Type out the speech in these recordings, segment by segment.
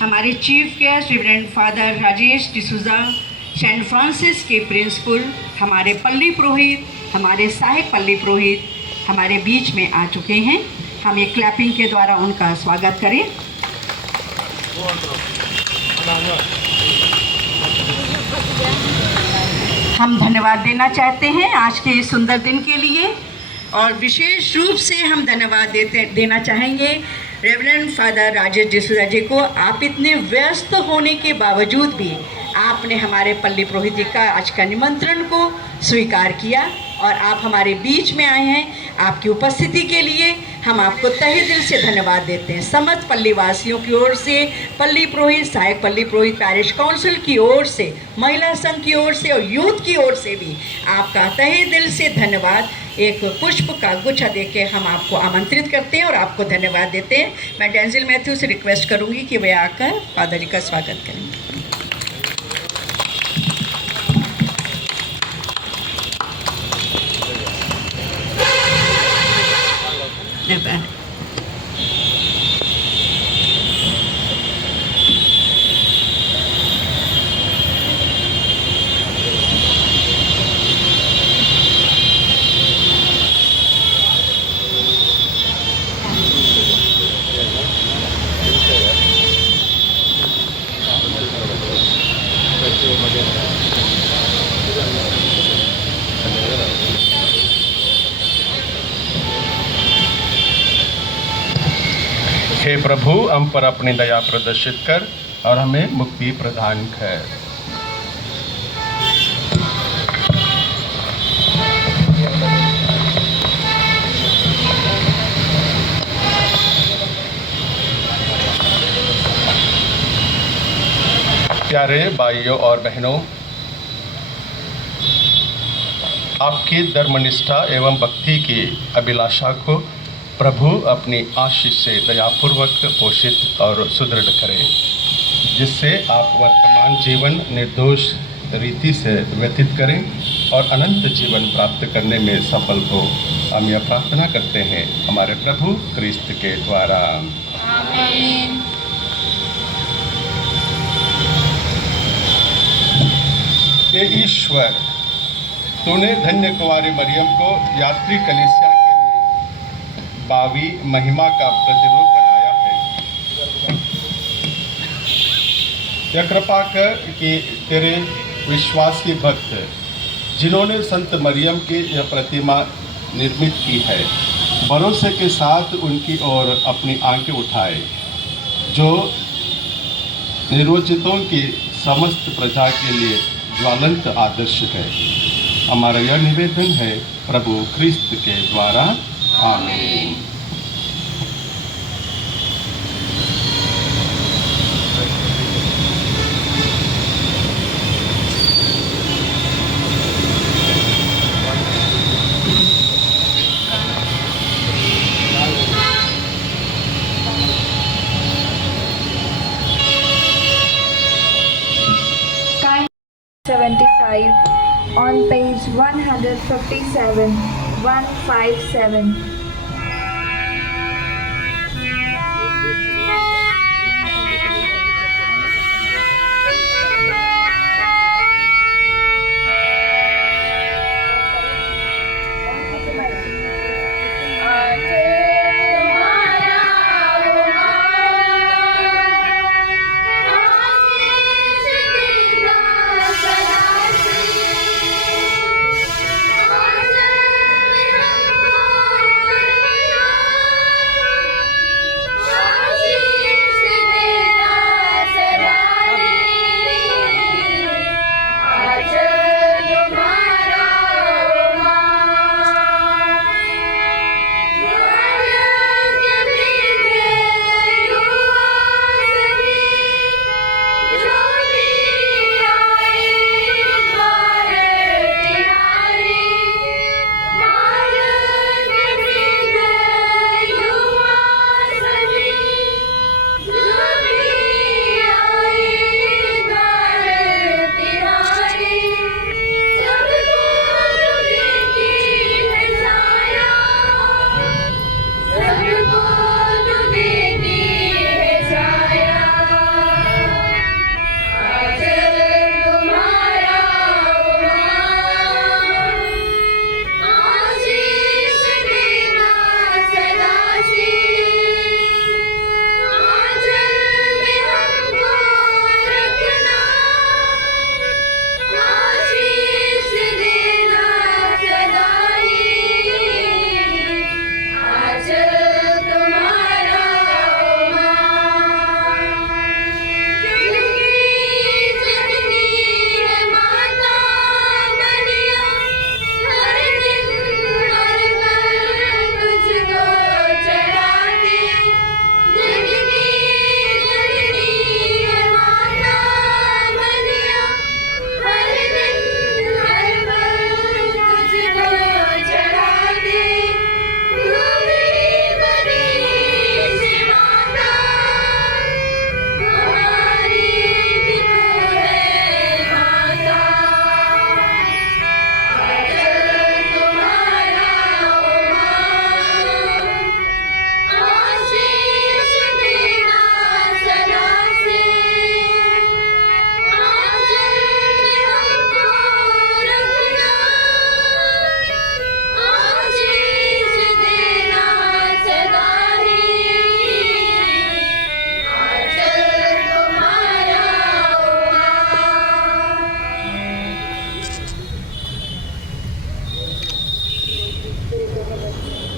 हमारे chief guest reverend father Rajesh D'Souza Saint Francis के principal, हमारे पल्ली पुरोहित, हमारे सहायक पल्ली पुरोहित हमारे बीच में आ चुके हैं। हम एक क्लैपिंग के द्वारा उनका स्वागत करें। हम धन्यवाद देना चाहते हैं आज के इस सुंदर दिन के लिए, और विशेष रूप से हम धन्यवाद देना चाहेंगे रेवरेंड फादर राजेश डिसूजा जी को। आप इतने व्यस्त होने के बावजूद भी आपने हमारे पल्ली पुरोहित का आज का निमंत्रण को स्वीकार किया और आप हमारे बीच में आए हैं। आपकी उपस्थिति के लिए हम आपको तहे दिल से धन्यवाद देते हैं। समस्त पल्ली वासियों की ओर से, पल्ली पुरोहित, सहायक पल्ली पुरोहित, पैरिश काउंसिल की ओर से, महिला संघ की ओर से और यूथ की ओर से भी आपका तहे दिल से धन्यवाद। एक पुष्प का गुच्छा देके हम आपको आमंत्रित करते हैं और आपको धन्यवाद देते हैं। मैं डेंजिल मैथ्यू से रिक्वेस्ट करूंगी कि वे आकर फादर जी का स्वागत करें। हे प्रभु, हम पर अपनी दया प्रदर्शित कर और हमें मुक्ति प्रदान कर। प्यारे भाइयों और बहनों, आपकी धर्मनिष्ठा एवं भक्ति की अभिलाषा को प्रभु अपनी आशीष से दयापूर्वक पोषित और सुदृढ़ करें, जिससे आप वर्तमान जीवन निर्दोष रीति से व्यतीत करें और अनंत जीवन प्राप्त करने में सफल हो। हम यह प्रार्थना करते हैं हमारे प्रभु क्रिस्त के द्वारा। आमीन। हे ईश्वर, तूने धन्य कुंवारी मरियम को यात्री कलीसिया भावी महिमा का प्रतिरूप बनाया है। यह कृपा कर कि तेरे विश्वासी भक्त जिन्होंने संत मरियम की यह प्रतिमा निर्मित की है, भरोसे के साथ उनकी ओर अपनी आंखें उठाए, जो निर्वचितों की समस्त प्रजा के लिए ज्वलंत आदर्श है। हमारा यह निवेदन है प्रभु क्रिस्त के द्वारा। आमीन। On page 157, 157.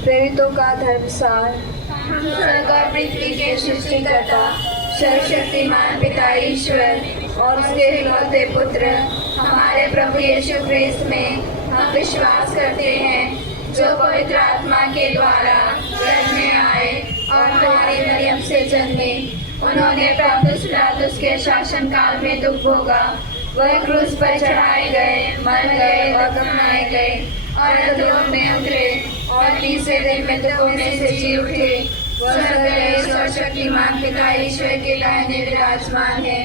प्रेरितों का धर्मसार, हम स्वर्ग और पृथ्वी के सृष्टिकर्ता सर्वशक्तिमान पिता ईश्वर और उसके इकलौते पुत्र हमारे प्रभु यीशु ख्रिस्त में हम विश्वास करते हैं, जो पवित्र आत्मा के द्वारा गर्भ में आए और हमारी मरियम से जन्मे। उन्होंने पोंतियुस पिलातुस के शासन काल में दुख भोगा, वह क्रूस पर चढ़ाए गए, मर गए और दफनाए गए और अधोलोक में उतरे और तीसरे दिन मृतकों में से जी उठे। वह सर्वशक्तिमान पिता ईश्वर के दाहिने विराजमान है,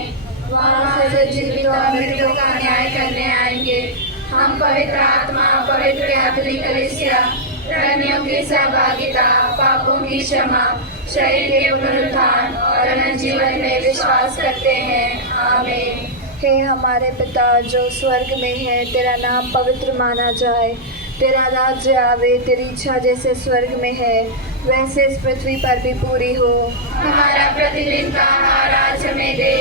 वहाँ से जीवित और मृतकों का न्याय करने आएंगे। हम पवित्र आत्मा, पवित्र कैथोलिक कलीसिया, धर्मियों की सहभागिता, पापों की क्षमा, शरीर के पुनरुत्थान और अनंत जीवन में विश्वास करते हैं। आमीन। हे हमारे पिता जो स्वर्ग में है, तेरा नाम पवित्र माना जाए, तेरा राज्य आवे, तेरी इच्छा जैसे स्वर्ग में है वैसे इस पृथ्वी पर भी पूरी हो। हमारा प्रतिदिन का आहार आज हमें दे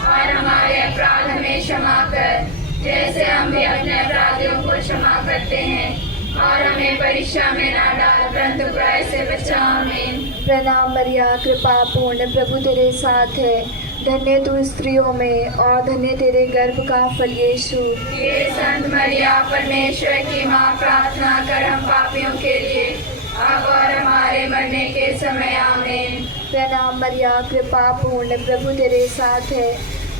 और हमारे अपराध हमें क्षमा कर, जैसे हम भी अपने अपराधियों को क्षमा करते हैं, और हमें परीक्षा में ना डाल परंतु बुराई से बचा। आमीन। प्रणाम मरिया, कृपा पूर्ण, प्रभु तेरे साथ है, धन्य तू स्त्रियों में और धन्य तेरे गर्भ का फल यीशु। हे संत मरिया, परमेश्वर की माँ, प्रार्थना कर हम पापियों के लिए अब और हमारे मरने के समय। आमीन। प्रणाम मरिया, कृपा पूर्ण, प्रभु तेरे साथ है,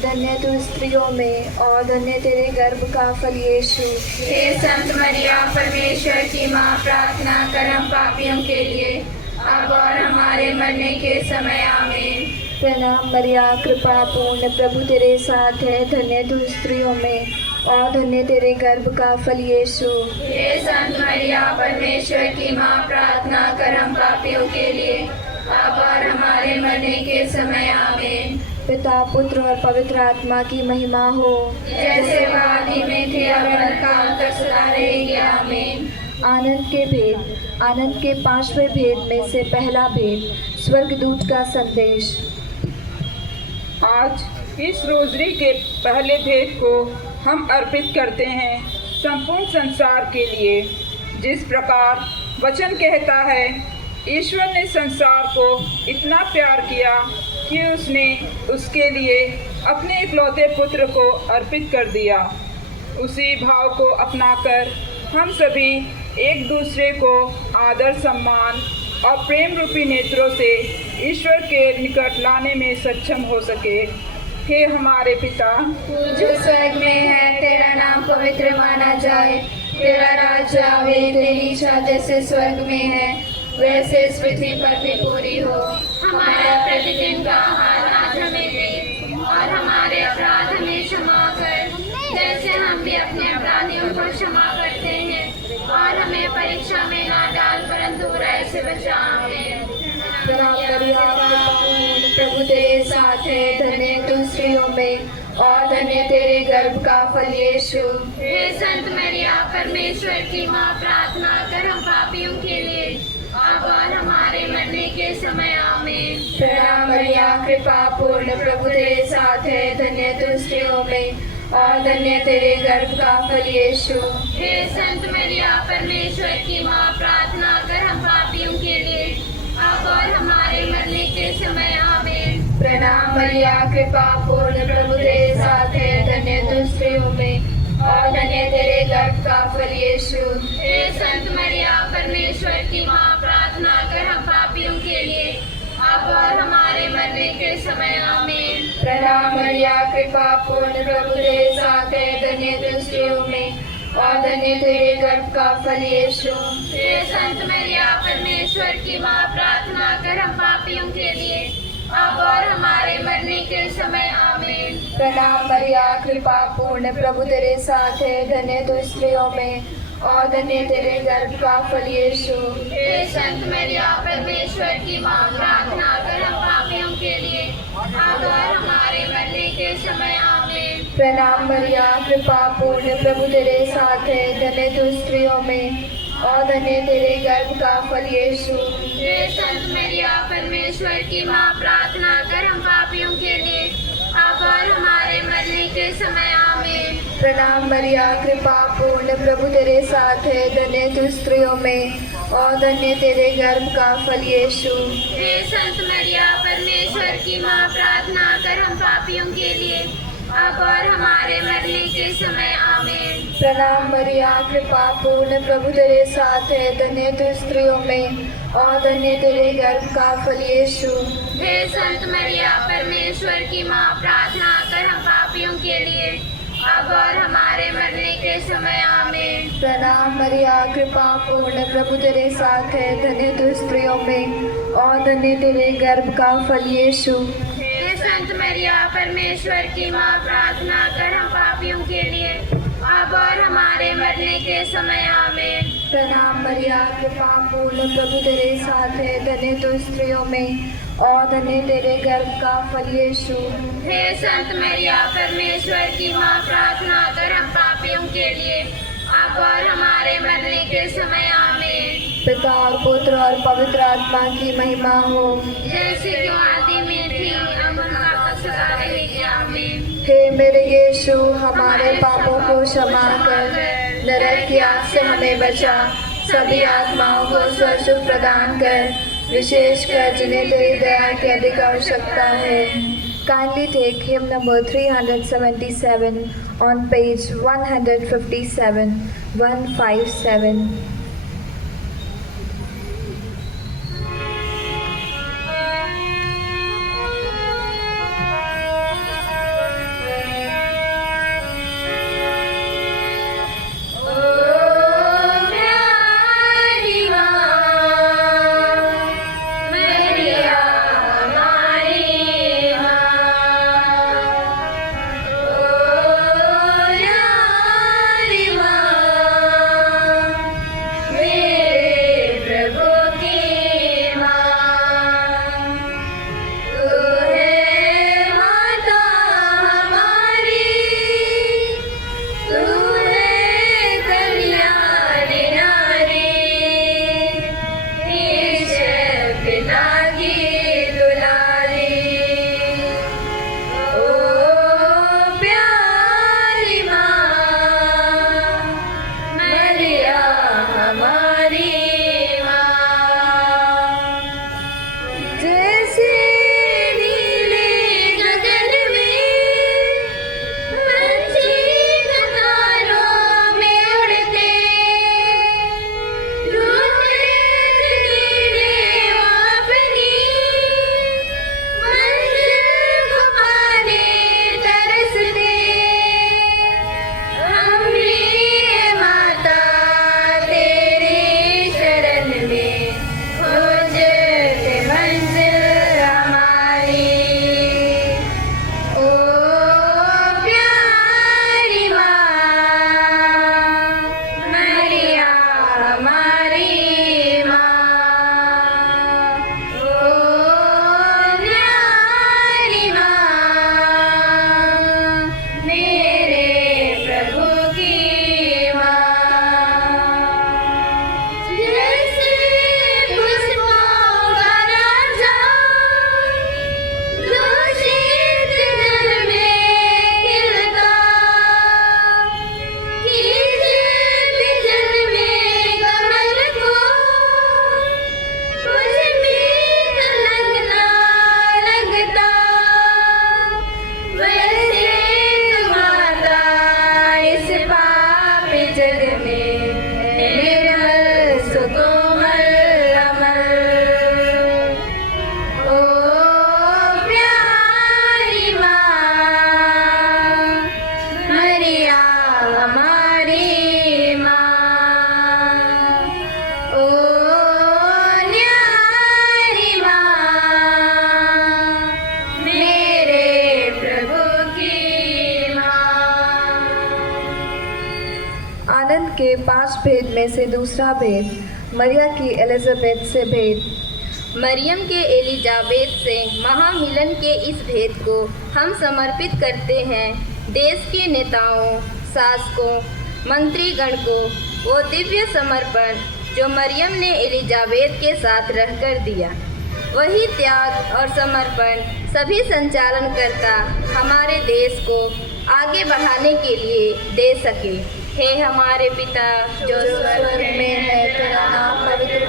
धन्य तू स्त्रियों में और धन्य तेरे गर्भ का फल यीशु। हे संत मरिया, परमेश्वर की माँ, प्रार्थना कर हम पापियों के लिए अब और हमारे मरने के समय। आमीन। प्रणाम मरिया, कृपा पूर्ण, प्रभु तेरे साथ है, धन्य तू स्त्रियों में और धन्य तेरे गर्भ का फल यीशु। हे संत मरिया, परमेश्वर की माँ, प्रार्थना कर हम पापियों के लिए अब और हमारे मरने के समय। आमीन। पिता, पुत्र और पवित्र आत्मा की महिमा हो, जैसे आदि में थे अब काल तक सदा रहेगी। आमीन। आनंद के भेद। आनंद के 5वें भेद में से पहला भेद, स्वर्गदूत का संदेश। आज इस रोजरी के पहले भेद को हम अर्पित करते हैं संपूर्ण संसार के लिए। जिस प्रकार वचन कहता है, ईश्वर ने संसार को इतना प्यार किया कि उसने उसके लिए अपने इकलौते पुत्र को अर्पित कर दिया। उसी भाव को अपनाकर हम सभी एक दूसरे को आदर, सम्मान और प्रेम रूपी नेत्रों से ईश्वर के निकट लाने में सक्षम हो सके। हे हमारे पिता, जो स्वर्ग में है, तेरा नाम पवित्र माना जाए, तेरा राज्य आवे, तेरी इच्छा जैसे स्वर्ग में है वैसे इस पृथ्वी पर भी पूरी हो। हमारा प्रतिदिन का आहार आज हमें दे और हमारे अपराध हमें क्षमा कर, जैसे हम भी अपने अपराधियों को क्षमा करते हैं, और हमें परीक्षा में ना डाल परंतु बुराई से बचा। आमीन। प्रभु तेरे साथ है, धन्य तू स्त्रियों में और धन्य तेरे गर्भ का फल यीशु। हे संत मरिया, परमेश्वर की माँ, प्रार्थना कर हम पापियों के लिए अब और हमारे मरने के समय। आमीन। प्रणाम मरिया, कृपा पूर्ण, प्रभु तेरे साथ है, धन्य तू स्त्रियों में और धन्य तेरे गर्भ का फल यीशु। हे संत मरिया, परमेश्वर की माँ, प्रार्थना कर हम पापियों के लिए अब और हमारे मरने के समय। आमीन। प्रणाम मरिया, कृपा पूर्ण, प्रभु तेरे साथ है, धन्य तू स्त्रियों में और धन्य तेरे गर्भ का फल यीशु। हे संत मरिया, परमेश्वर की माँ, प्रार्थना कर हम पापियों के लिए अब और हमारे मरने के समय। आमीन। प्रणाम मरिया, कृपा पूर्ण, प्रभु तेरे साथ है, धन्य तू स्त्रियों में और धन्य तेरे गर्भ का फल यीशु। हे संत मरिया, परमेश्वर की माँ, प्रार्थना कर हम पापियों के लिए अब और हमारे मरने के समय। आमीन। प्रणाम मरिया, कृपा पूर्ण, प्रभु तेरे साथ है, धन्य तू स्त्रियों में और धन्य तेरे गर्भ का फल यीशु। हे संत मरिया, परमेश्वर की माँ, प्रार्थना कर हम पापियों के लिए अब और हमारे मरने के समय। आमीन। प्रणाम मरिया, कृपा पूर्ण, प्रभु तेरे साथ है, धन्य तू स्त्रियों में और धन्य तेरे गर्भ का फल यीशु। हे संत मरिया, परमेश्वर की माँ, प्रार्थना कर हम पापियों के लिए अब और हमारे मरने के समय। आमीन। प्रणाम मरिया, कृपा पूर्ण, प्रभु तेरे साथ है, धन्य तू स्त्रियों में और धन्य तेरे गर्भ का फल यीशु। हे संत मरिया, परमेश्वर की माँ, प्रार्थना कर हम पापियों के लिए, अब और हमारे मरने के समय। आमीन। प्रणाम मरिया, कृपा पूर्ण, प्रभु तेरे साथ है, धन्य तू स्त्रियों में और धन्य तेरे गर्भ का फल यीशु। हे संत मरिया, परमेश्वर की माँ, प्रार्थना कर हम पापियों के लिए, अब और हमारे मरने के समय। आमीन। प्रणाम मरिया, कृपा पूर्ण, प्रभु तेरे साथ है, धन्य तू स्त्रियों में और धन्य तेरे गर्भ का फल यीशु। हे संत मरिया, परमेश्वर की माँ, प्रार्थना कर हम पापियों के लिए, अब और हमारे मरने के समय। आमीन। प्रणाम मरिया, कृपा पूर्ण, प्रभु तेरे साथ है, धन्य तू स्त्रियों में और धन्य तेरे गर्भ का फल यीशु। हे संत मरिया, परमेश्वर की माँ, प्रार्थना कर हम पापियों के लिए, अब और हमारे मरने के समय। आमीन। पिता और पुत्र और पवित्र आत्मा की महिमा हो, जैसे कि आदि में थी, अब उनका सदा रहेगी। आमीन। हे मेरे यीशु, हमारे पापों को क्षमा कर, नरक की आग से हमें बचा, सभी आत्माओं को स्वर्ग प्रदान कर, विशेषकर जिन्हें तेरी दया की अधिक आवश्यकता है। Kindly take hymn number 377 on page 157, 157. के 5 भेद में से दूसरा भेद, मरिया की एलिजाबेथ से भेद। मरियम के एलिजाबेथ से महामिलन के इस भेद को हम समर्पित करते हैं देश के नेताओं, शासकों, मंत्रीगण को वो दिव्य समर्पण जो मरियम ने एलिजाबेथ के साथ रहकर दिया। वही त्याग और समर्पण सभी संचालनकर्ता हमारे देश को आगे बढ़ाने के लिए दे सके। हे हमारे पिता जो स्वर्ग में है, तेरा नाम पवित्र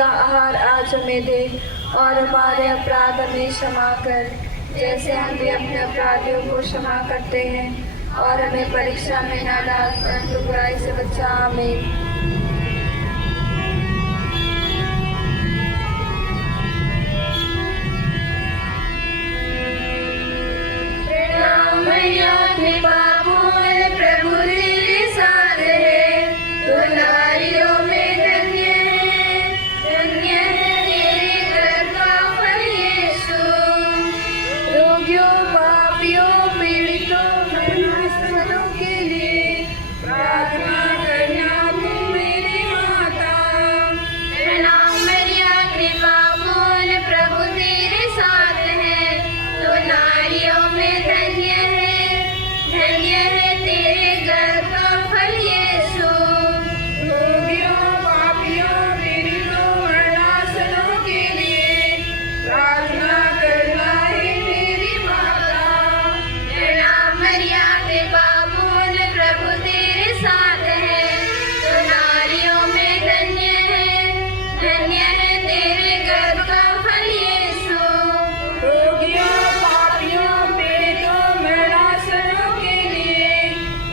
का आहार आज हमें दे और हमारे अपराध हमें क्षमा कर, जैसे हम भी अपने अपराधियों को क्षमा करते हैं, और हमें परीक्षा में न डाल परंतु बुराई से बचा। आमीन। मैया कृपा पूर्ण प्रभु तेरे साथ है, तू नारियों में धन्य है तेरे गर्भ का फल यीशु। रोगियों, पापियों, पीड़ितों, मनुष्यों के लिए प्रार्थना करना तू मेरी माता। प्रणाम मैया कृपा पूर्ण प्रभु तेरे साथ है, तू नारियों में धन्य है तेरे गर्भ का फल यीशु। रोगियों, पापियों, पीड़ितों, मरणासनों के लिए प्रार्थना करना है मेरी माता। प्रणाम मैया कृपा पूर्ण प्रभु तेरे साथ है, तू नारियों में धन्य है तेरे गर्भ का फल यीशु। रोगियों, पापियों, पीड़ितों, मरणासनों के लिए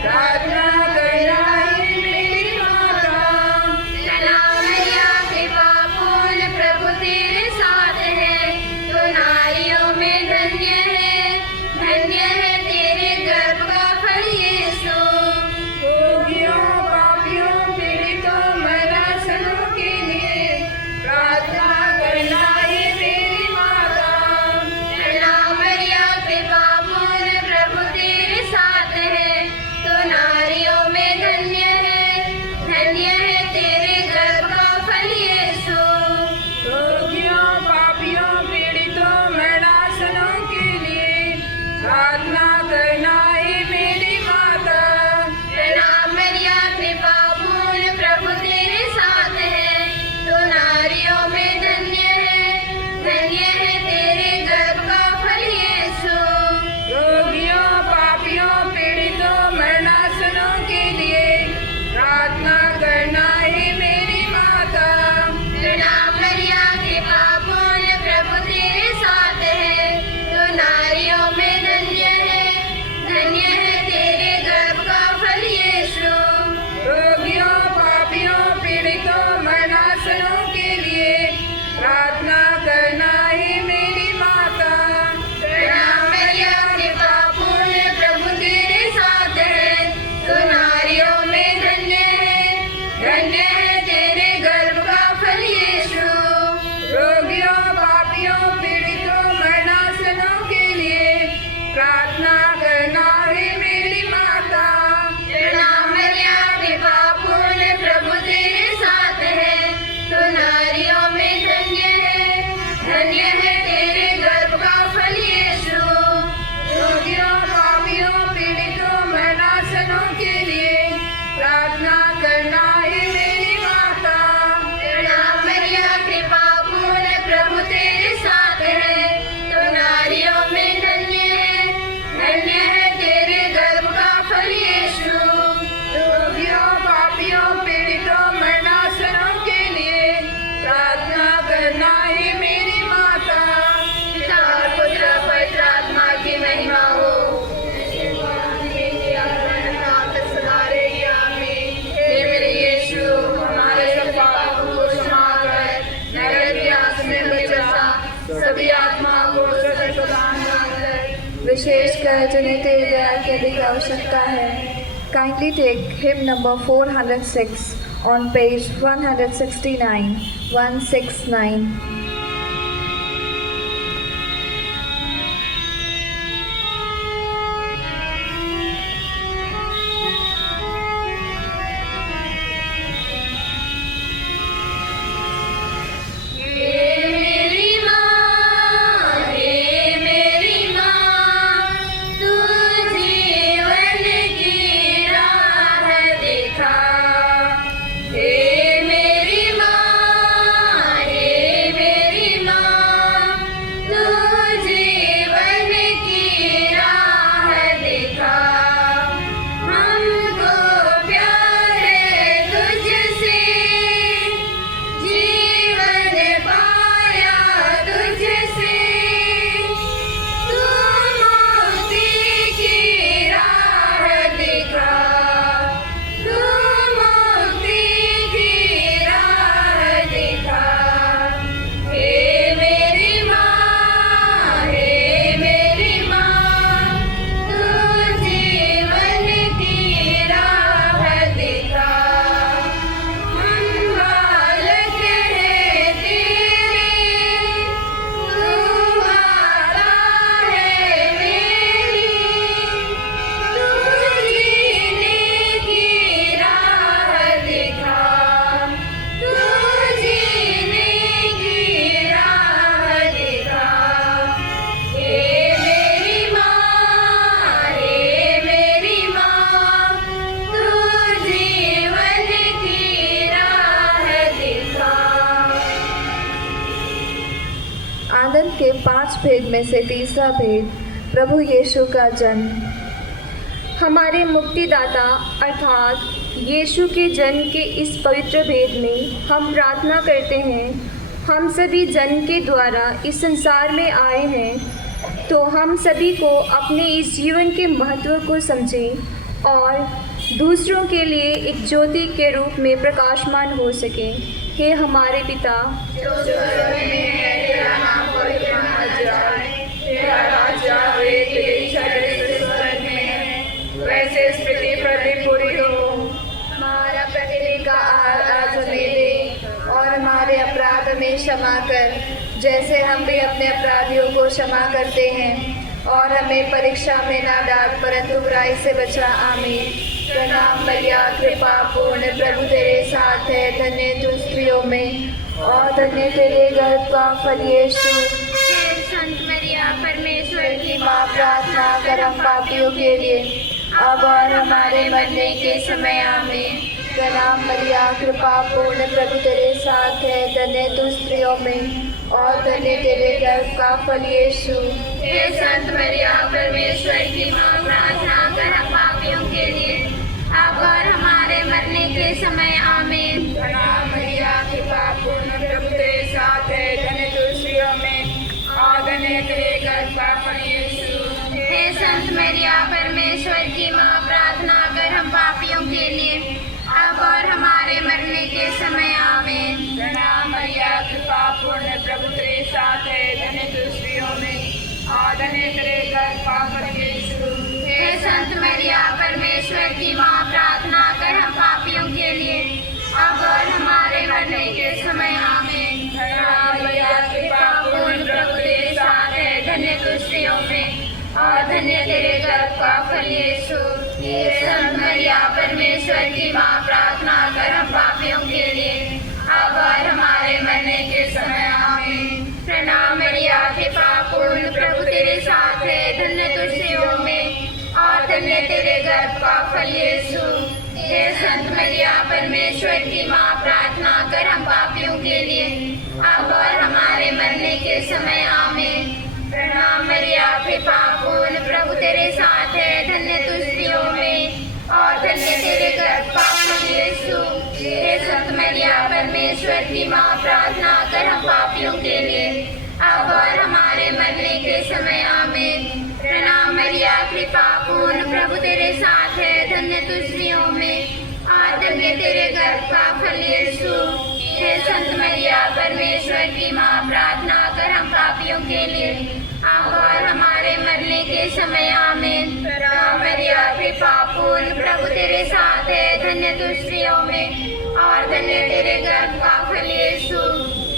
प्रार्थना करना है मेरी माता। प्रणाम मैया कृपा पूर्ण प्रभु तेरे साथ है, तू नारियों में धन्य है तेरे गर्भ का फल यीशु। रोगियों, पापियों, पीड़ितों, मरणासनों के लिए प्रार्थना करना है मेरी माता। प्रणाम मैया कृपा पूर्ण प्रभु तेरे साथ है, तू नारियों में धन्य है तेरे गर्भ का फल यीशु। रोगियों, पापियों, पीड़ितों, मरणासनों के लिए प्रार्थना करना है मेरी माता। प्रणाम मैया कृपा पूर्ण प्रभु तेरे साथ है, तू नारियों में धन्य है तेरे गर्भ का फल यीशु। रोगियों, पापियों, पीड़ितों, मरणासनों के लिए प्रार्थना करना है मेरी माता। प्रणाम मैया कृपा पूर्ण प्रभु तेरे साथ है, तू नारियों में धन्य है तेरे गर्भ का फल यीशु। रोगियों, पापियों, पीड़ितों, मरणासनों के लिए प्रार्थना करना है मेरी माता। प्रणाम मैया कृपा पूर्ण प्रभु तेरे साथ है, तू नारियों में धन्य है तेरे गर्भ का फल यीशु। रोगियों, पापियों, पीड़ितों, मरणासनों के लिए प्रार्थना करना है मेरी माता। प्रणाम मैया कृपा पूर्ण प्रभु तेरे साथ है, तू नारियों में धन्य है तेरे गर्भ का फल यीशु। रोगियों, पापियों, पीड़ितों, मरणासनों के लिए प्रार्थना करना है मेरी माता। प्रणाम मैया कृपा पूर्ण प्रभु तेरे साथ है, तू नारियों में धन्य है तेरे गर्भ का फल यीशु। रोगियों, पापियों, पीड़ितों, मरणासनों के लिए प्रार्थना करना है मेरी माता। पिता और पुत्र और पवित्र आत्मा की महिमा हो। हे मेरे यीशु, हमारे सब पापों को क्षमा कर, नरक की आग में बचा सभी आत्माओं को सदा प्रदान कर। विशेषकर जिन्हें तेरी दया की अधिक आवश्यकता है। Kindly take hymn number 406 on page 169, 169. हे मेरी माँ, हे भेद में से तीसरा भेद, प्रभु यीशु का जन्म। हमारे मुक्तिदाता अर्थात यीशु के जन्म के इस पवित्र भेद में हम प्रार्थना करते हैं, हम सभी जन्म के द्वारा इस संसार में आए हैं, तो हम सभी को अपने इस जीवन के महत्व को समझें और दूसरों के लिए एक ज्योति के रूप में प्रकाशमान हो सकें। हे हमारे पिता, जो स्वर्ग में है, तेरा नाम पवित्र माना जाए, तेरा राज्य आए, तेरी इच्छा जैसे स्वर्ग में है वैसे इस पृथ्वी पर भी पूरी हो। हमारा प्रतिदिन का आहार आज हमें दे और हमारे अपराध हमें क्षमा कर, जैसे हम भी अपने अपराधियों को क्षमा करते हैं, और हमें परीक्षा में ना डाल परंतु बुराई से बचा। आमीन। प्रणाम मरिया, कृपा पूर्ण, प्रभु तेरे साथ है, धन्य तू स्त्रियों में और धन्य तेरे गर्भ का फल यीशु। हे संत मरिया, परमेश्वर की माँ, प्रार्थना कर हम पापियों के लिए, अब और हमारे मरने के समय। आमीन। प्रणाम मरिया, कृपा पूर्ण, प्रभु तेरे साथ है, धन्य तू स्त्रियों में और धन्य तेरे गर्भ का फल यीशु। हे संत मरिया, परमेश्वर की माँ, प्रार्थना कर हम पापियों के लिए, अब और हमारे मरने के समय। आमीन। प्रणाम मरिया, कृपा पूर्ण, प्रभु तेरे साथ है, धन्य तू स्त्रियों में और धन्य तेरे गर्भ का फल यीशु। हे संत मरिया, परमेश्वर की माँ, प्रार्थना कर हम पापियों के लिए, अब और हमारे मरने के समय। आमीन। प्रणाम मरिया, कृपा पूर्ण, प्रभु तेरे साथ है, धन्य तू स्त्रियों में और धन्य तेरे गर्भ का फल यीशु। हे संत मरिया, परमेश्वर की माँ, प्रार्थना कर हम पापियों के लिए, अब और हमारे मरने के समय। आमीन। प्रणाम मरिया, कृपा पूर्ण, प्रभु तेरे साथ है, धन्य तू स्त्रियों में और धन्य तेरे गर्भ का फल यीशु। हे संत मरिया, परमेश्वर की माँ, प्रार्थना कर हम पापियों के लिए, अब और हमारे मरने के समय। आमीन। प्रणाम मरिया, कृपा पूर्ण, प्रभु तेरे साथ है, धन्य तू स्त्रियों में और धन्य तेरे गर्भ का फल यीशु। हे संत मरिया, परमेश्वर की माँ, प्रार्थना कर हम पापियों के लिए, अब और हमारे मरने के समय। आमीन। प्रणाम मरिया, कृपा पूर्ण, प्रभु तेरे साथ है, धन्य तू स्त्रियों में और धन्य तेरे गर्भ का फल यीशु। हे संत मरिया, परमेश्वर की माँ, प्रार्थना कर हम पापियों के लिए, अब और हमारे मरने के समय। आमीन। प्रणाम मरिया, कृपा पूर्ण, प्रभु तेरे साथ है, धन्य तू स्त्रियों में और धन्य तेरे गर्भ का फल यीशु। हे संत मरिया, परमेश्वर की माँ, प्रार्थना कर हम पापियों के लिए, अब और हमारे मरने के समय। आमीन। प्रणाम मरिया, कृपा पूर्ण, प्रभु तेरे साथ है, धन्य तू स्त्रियों में और धन्य तेरे गर्भ का फल यीशु।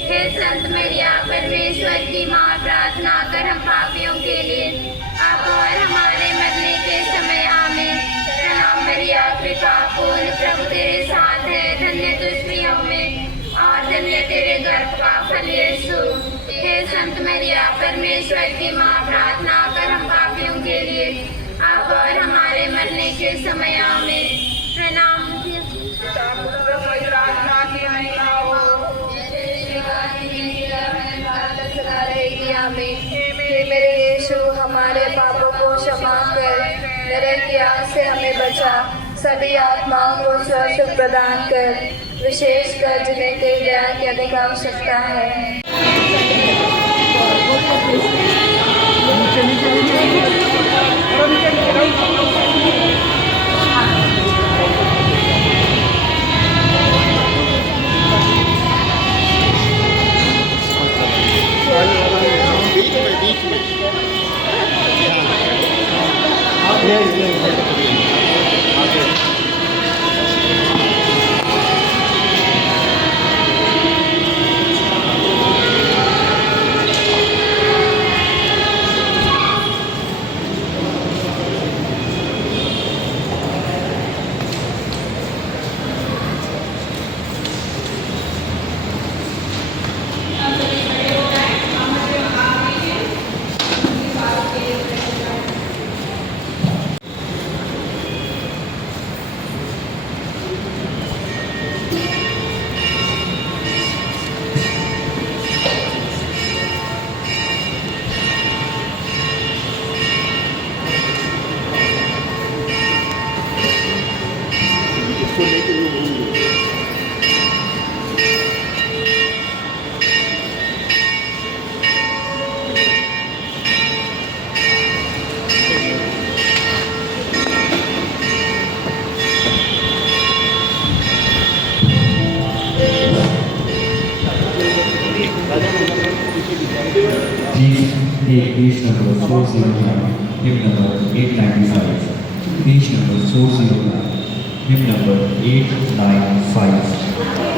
हे संत मरिया, परमेश्वर की माँ, प्रार्थना कर हम पापियों के लिए, अब और हमारे मरने के समय। आमीन। प्रणाम मरिया, कृपा पूर्ण, प्रभु तेरे साथ है, धन्य तू स्त्रियों में और धन्य तेरे गर्भ का फल यीशु। हे संत मरिया, परमेश्वर की माँ, प्रार्थना कर हम पापियों के लिए, अब और हमारे मरने के समय। आमीन। प्रणाम प्रार्थना की महिमा हो। रहेगी। आमीन। हे मेरे यीशु, हमारे पापों को क्षमा कर, नरक की आग से हमें बचा, सभी आत्माओं को सुख प्रदान कर, विशेष कर जिन्हें तेरी दया की अधिक आवश्यकता है। number 409, hymn number 895. Page number 409, hymn number 895.